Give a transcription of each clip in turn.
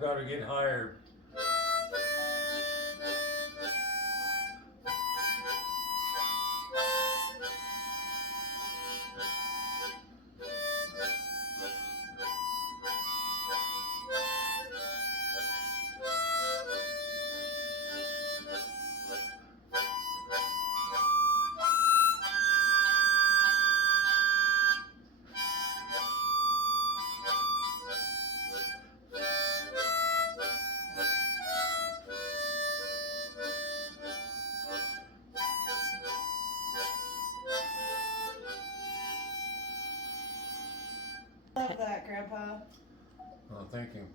I've got to get hired. Love that, Grandpa. Oh, thank you.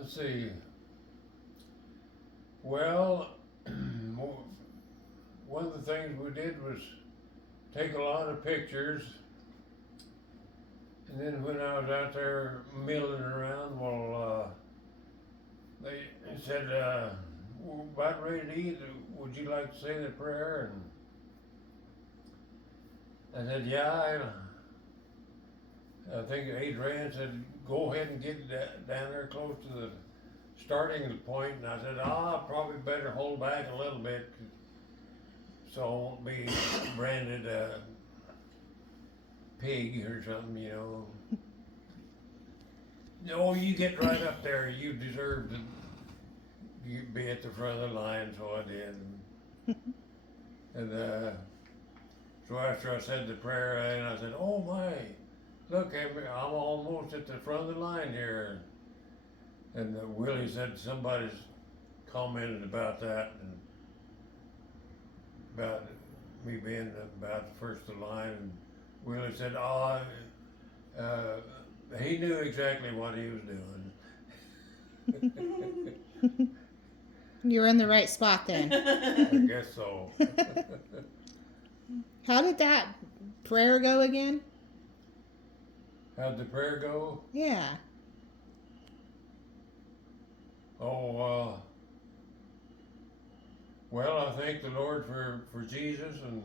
Let's see. Well, one of the things we did was take a lot of pictures, and then when I was out there milling around, well, they said, we're about ready to eat. Would you like to say the prayer? And I said, yeah. I think Adrian said, go ahead and get down there close to the starting point. And I said, I probably better hold back a little bit so I won't be branded a pig or something, you know. No, you get right up there. You deserve to be at the front of the line, so I did. And so after I said the prayer, and I said, oh my, look at me, I'm almost at the front of the line here. And Willie said somebody's commented about that, and about me being about the first of the line. And Willie said, he knew exactly what he was doing. You were in the right spot then. I guess so. How did that prayer go again? How'd the prayer go? Yeah. Oh, well, I thank the Lord for Jesus and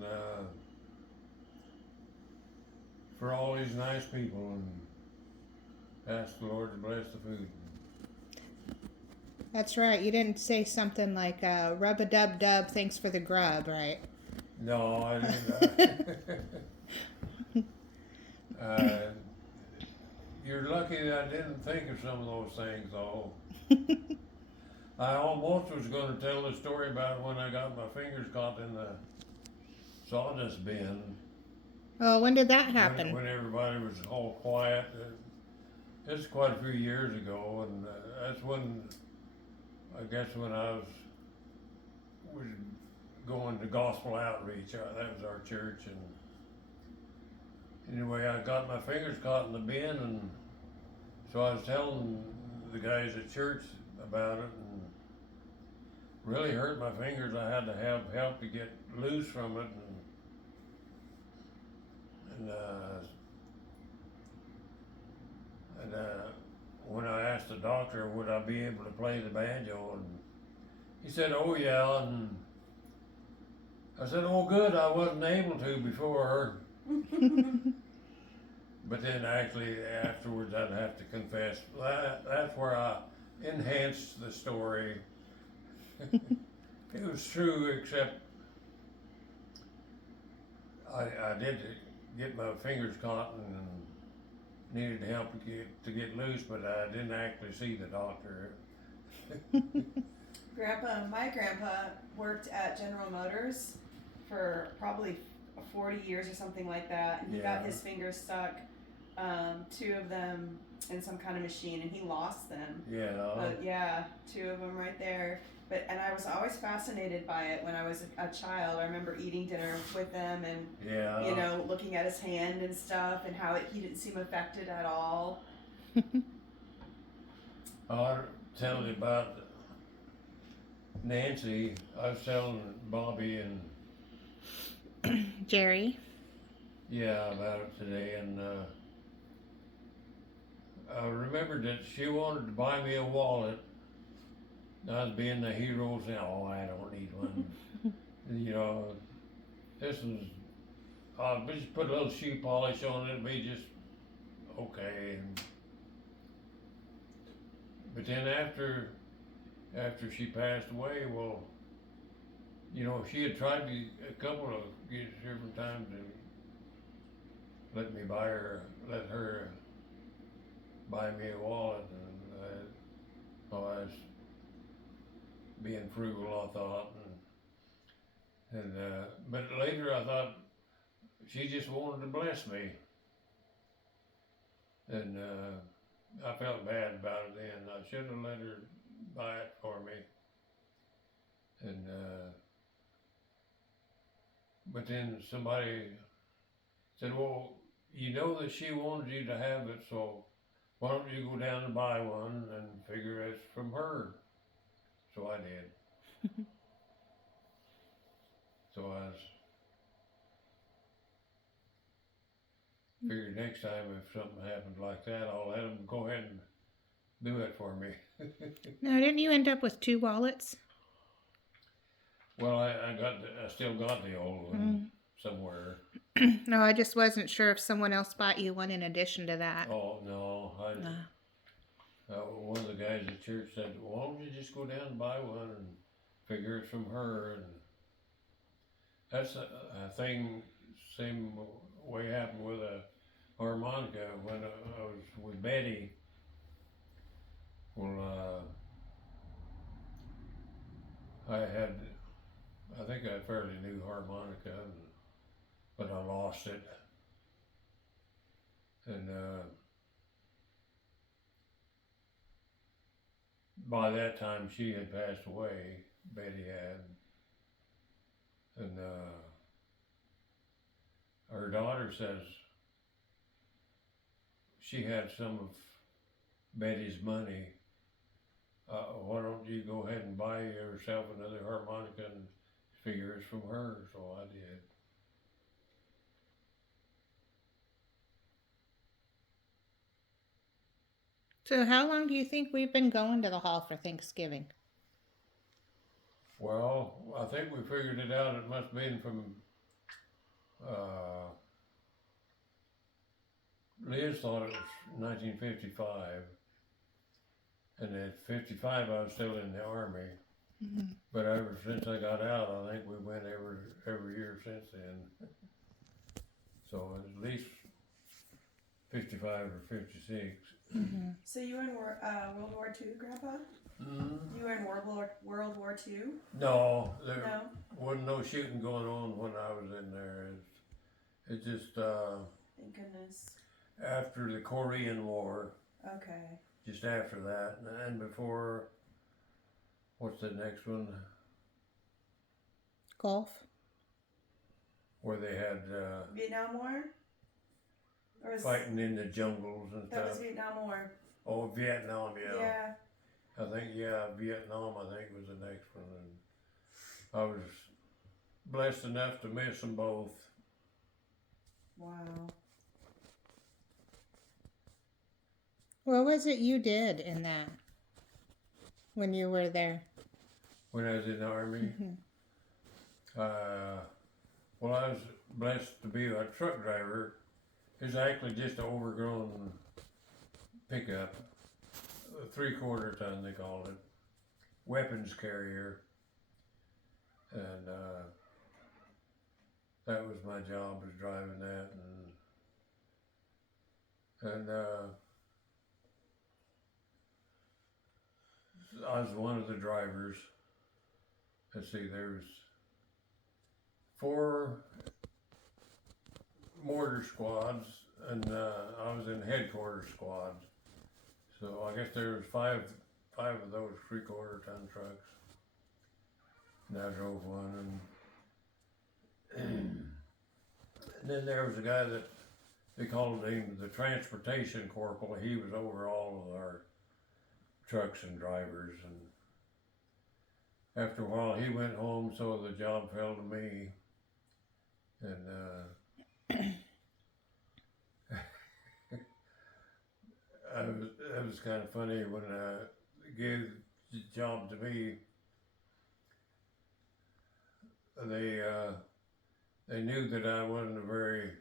for all these nice people, and ask the Lord to bless the food. That's right. You didn't say something like rub-a-dub-dub, thanks for the grub, right? No, I didn't. You're lucky that I didn't think of some of those things, though. I almost was going to tell the story about when I got my fingers caught in the sawdust bin. Oh, when did that happen? When everybody was all quiet. It's quite a few years ago, and that's when, I guess when I was going to gospel outreach. That was our church, and anyway, I got my fingers caught in the bin, and so I was telling the guys at church about it, and really hurt my fingers. I had to have help to get loose from it, and when I asked the doctor would I be able to play the banjo, and he said, oh yeah, and I said, oh good, I wasn't able to before. But then actually afterwards I'd have to confess, that's where I enhanced the story. It was true, except I did get my fingers caught and needed help to get loose, but I didn't actually see the doctor. My grandpa worked at General Motors for probably 40 years or something like that, and he got Yeah. his fingers stuck, two of them in some kind of machine, and he lost them. Yeah. But yeah, two of them right there. And I was always fascinated by it when I was a child. I remember eating dinner with them and Yeah. you know, looking at his hand and stuff, and how he didn't seem affected at all. I'll tell you about Nancy. I was telling Bobby and Jerry. yeah about it today, and I remembered that she wanted to buy me a wallet. I was being the hero saying, "Oh, I don't need one." You know, this was. We just put a little shoe polish on it, be just okay. But then after she passed away, well, you know, she had tried to a couple of different times to let her buy me a wallet, and I was being frugal, I thought, and but later I thought she just wanted to bless me, and I felt bad about it then. I should have let her buy it for me, and but then somebody said, "Well, you know that she wanted you to have it, so why don't you go down and buy one and figure it's from her?" So I did. So I figured next time if something happens like that, I'll let them go ahead and do it for me. Now, didn't you end up with 2 wallets? Well, I still got the old one somewhere. No, I just wasn't sure if someone else bought you one in addition to that. Oh no, one of the guys at church said, "Why don't you just go down and buy one and figure it's from her?" And that's a thing. Same way happened with a harmonica when I was with Betty. Well, I think I had a fairly new harmonica, but I lost it, and by that time she had passed away. Betty had, and her daughter says she had some of Betty's money. Why don't you go ahead and buy yourself another harmonica and figure it's from her? So I did. So how long do you think we've been going to the hall for Thanksgiving? Well, I think we figured it out. It must have been from Liz thought it was 1955, and at 55 I was still in the Army. Mm-hmm. But ever since I got out, I think we went every year since then. So at least 55 or 56. Mm-hmm. So you were in World War II, Grandpa? Mm-hmm. You were in World War II? No, there No. wasn't no shooting going on when I was in there. It just Thank goodness. after the Korean War, Okay. just after that, and before. What's the next one? Golf. Where they had Vietnam War? Or was fighting in the jungles and that was stuff. Vietnam War? Oh, Vietnam, yeah. Yeah. I think Vietnam. I think was the next one, and I was blessed enough to miss them both. Wow. What was it you did in that when you were there? When I was in the Army, well, I was blessed to be a truck driver. It was actually just an overgrown pickup a 3/4 ton, they called it, weapons carrier, and that was my job, was driving that, and I was one of the drivers. Let's see, there's 4 mortar squads, and I was in headquarters squad. So I guess there was five of those 3/4 ton trucks, and I drove one, and then there was a guy that they called him the transportation corporal. He was over all of our trucks and drivers, and after a while he went home, so the job fell to me, and it was kind of funny when they gave the job to me. They knew that I wasn't a very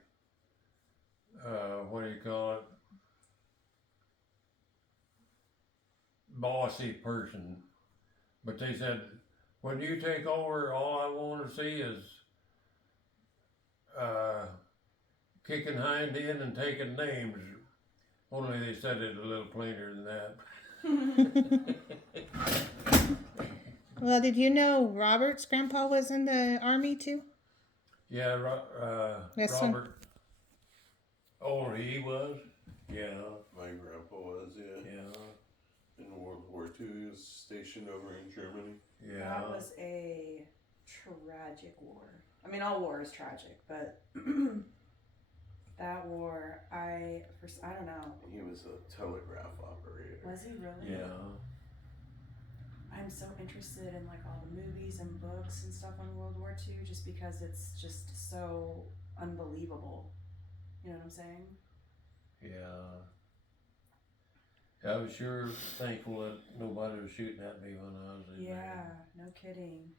what do you call it, bossy person, but they said, when you take over, all I want to see is kicking hind end and taking names. Only they said it a little plainer than that. Well, did you know Robert's grandpa was in the Army too? Yeah, Yes, sir. Robert. Oh, he was? Yeah. My grandpa was, yeah. Yeah. In World War II, he was stationed over in Germany. Yeah. That was a tragic war. I mean, all war is tragic, but that war, I don't know. He was a telegraph operator. Was he really? Yeah. I'm so interested in like all the movies and books and stuff on World War II, just because it's just so unbelievable. You know what I'm saying? Yeah. I was sure thankful that nobody was shooting at me when I was in there. Yeah, no kidding.